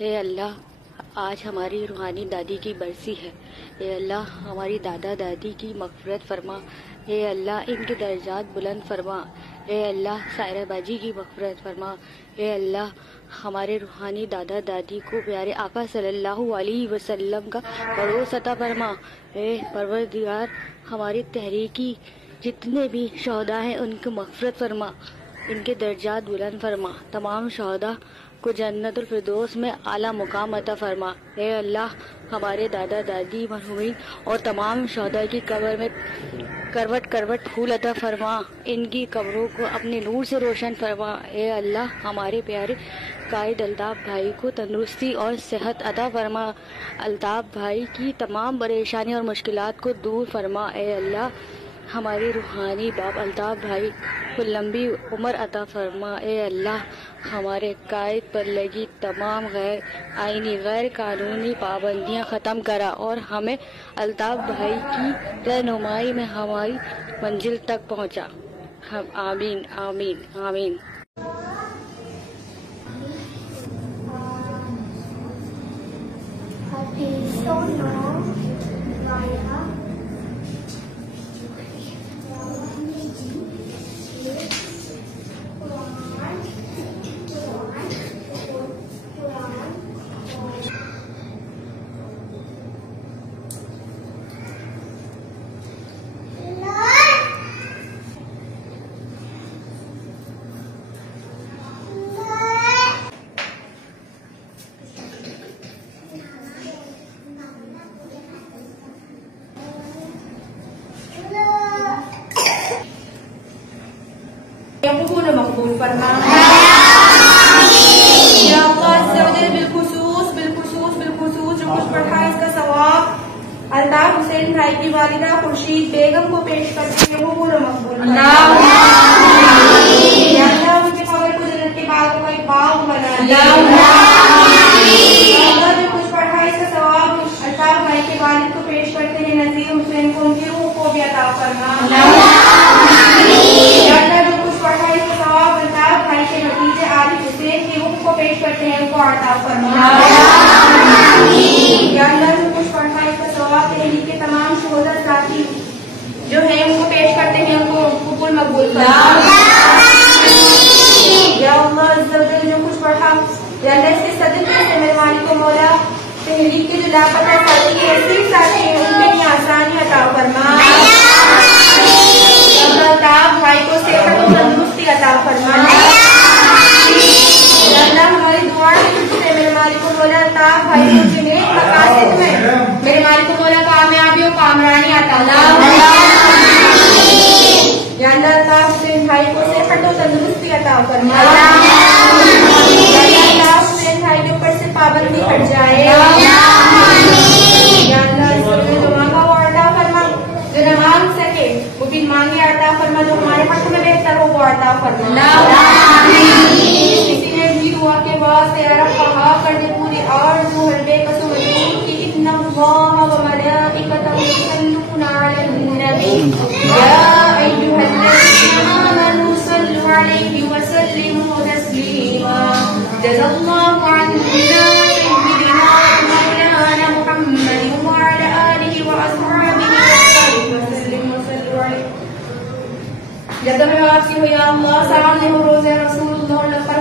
हे अल्लाह, आज हमारी रूहानी दादी की बरसी है। हे अल्लाह, हमारी दादा दादी की मग़फ़िरत फरमा। हे अल्लाह, इनके दर्जात बुलंद फरमा। हे अल्लाह, सायरा बाजी की मग़फ़िरत फरमा। हे अल्लाह, हमारे रूहानी दादा दादी को प्यारे आका सल्लल्लाहु अलैहि वसल्लम का पड़ोस अता फरमा। हे परवरदिगार, हमारी तहरीकी जितने भी शहदा हैं उनको मग़फ़िरत फरमा, इनके दर्जात बुलंद फरमा। तमाम शहदा को जन्नतुल फिरदौस में आला मुकाम अता फरमा। हे अल्लाह, हमारे दादा दादी मरहूमीन और तमाम शहदा की कब्र में करवट करवट फूल अता फरमा, इनकी कब्रों को अपने नूर से रोशन फरमा। हे अल्लाह, हमारे प्यारे कायद अल्ताफ़ भाई को तंदुरुस्ती और सेहत अता फरमा। अल्ताफ़ भाई की तमाम परेशानी और मुश्किलात को दूर फरमा। हे अल्लाह, हमारे रूहानी बाप अल्ताफ़ भाई को लंबी उम्र अता फरमा। ए अल्लाह, हमारे कायद पर लगी तमाम गैर आईनी गैर कानूनी पाबंदियां ख़त्म करा और हमें अल्ताफ़ भाई की रहनुमाई में हमारी मंजिल तक पहुंचा। हम आमीन आमीन आमीन। मकबूल फरमा। या अल्लाह, बिलखुसूस जो कुछ पढ़ा है इसका सवाब अल्ताफ़ हुसैन भाई की वालिदा खुर्शीद बेगम को पेश करते हैं, वो पूरा मकबूल। या अल्लाह, उनके कब्र को जन्नत के बागों का एक बाग बना दे। या अल्लाह, जो कुछ पढ़ा है इसका सवाब अल्ताफ़ भाई के वालिद को पेश करते हैं नज़ीर हुसैन को उनकी रूह को भी अता फरमा। को पेश करते हैं उनको अता फरमा। या अल्लाह, जो कुछ पढ़ा है इसका सवाब तहरीक के तमाम शोहदा साथी जो है उनको पेश करते हैं, उनको कबूल मकबूल फरमा। या अल्लाह, जो कुछ पढ़ा या अल्लाह इसके सदक़े से मेहरबानी को मौला तहरीक के जो लापता साथी है सिर्फ साथी है उनके लिए आसानी अता फरमा। अल्ताफ़ भाई को सेहत और तंदुरुस्ती अता फरमा। हमारी दुआ से मेरे मालिक को बोला अल्ताफ़ भाई को जिन्हें मकासद में मेरे मालिक को बोला कामयाबी और कामरानी अता फरमा। या अल्लाह, अल्ताफ़ हुसैन भाई को सेहत और तंदुरुस्ती अता फरमा। अल्ताफ़ हुसैन भाई के ऊपर से पाबंदी हट जाए। या अल्लाह, जो मांगा वो अता फरमा, जो न मांग सके वो भी मांगे अता फरमा, जो हमारे हक में बेहतर हो वो अता फरमा। दुआ के बाद तेरा कहा करने पूरे और मुहल्ले कसम की इन्ना अल्लाह व मलाइकतहु युसल्लूना अलन नबी या अय्युहल्लज़ीना आमनू सल्लु अलैहि व सल्लिमू तस्लीमा। जज़ल्लाहु अन्ना सय्यिदना मौलाना मुहम्मद व अला आलिहि व अस्हाबिहि व सल्लिम व सल्लु अलैहि। जब मैं आपसे हुई अल्लाह सामने हो रोज़े रसूलुल्लाह लफ़र